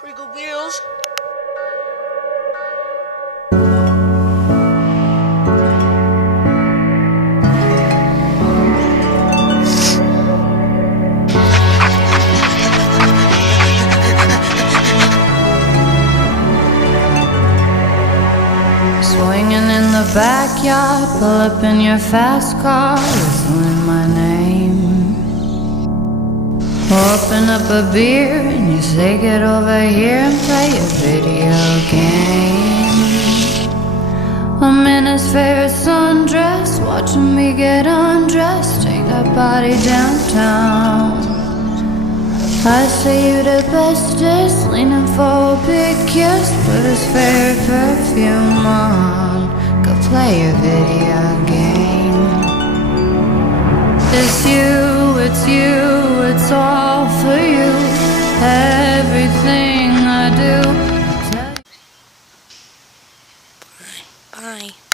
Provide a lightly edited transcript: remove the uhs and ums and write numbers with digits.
Pretty good wheels. Swinging in the backyard, pull up in your fast car, whistling my name. Open up a beer and you say get over here and play a video game. I'm in his favorite sundress, watching me get undressed, take that body downtown. I say you the bestest, leaning for a big kiss, put his favorite perfume on, go play a video game. It's you, it's all for you, everything I do. Bye.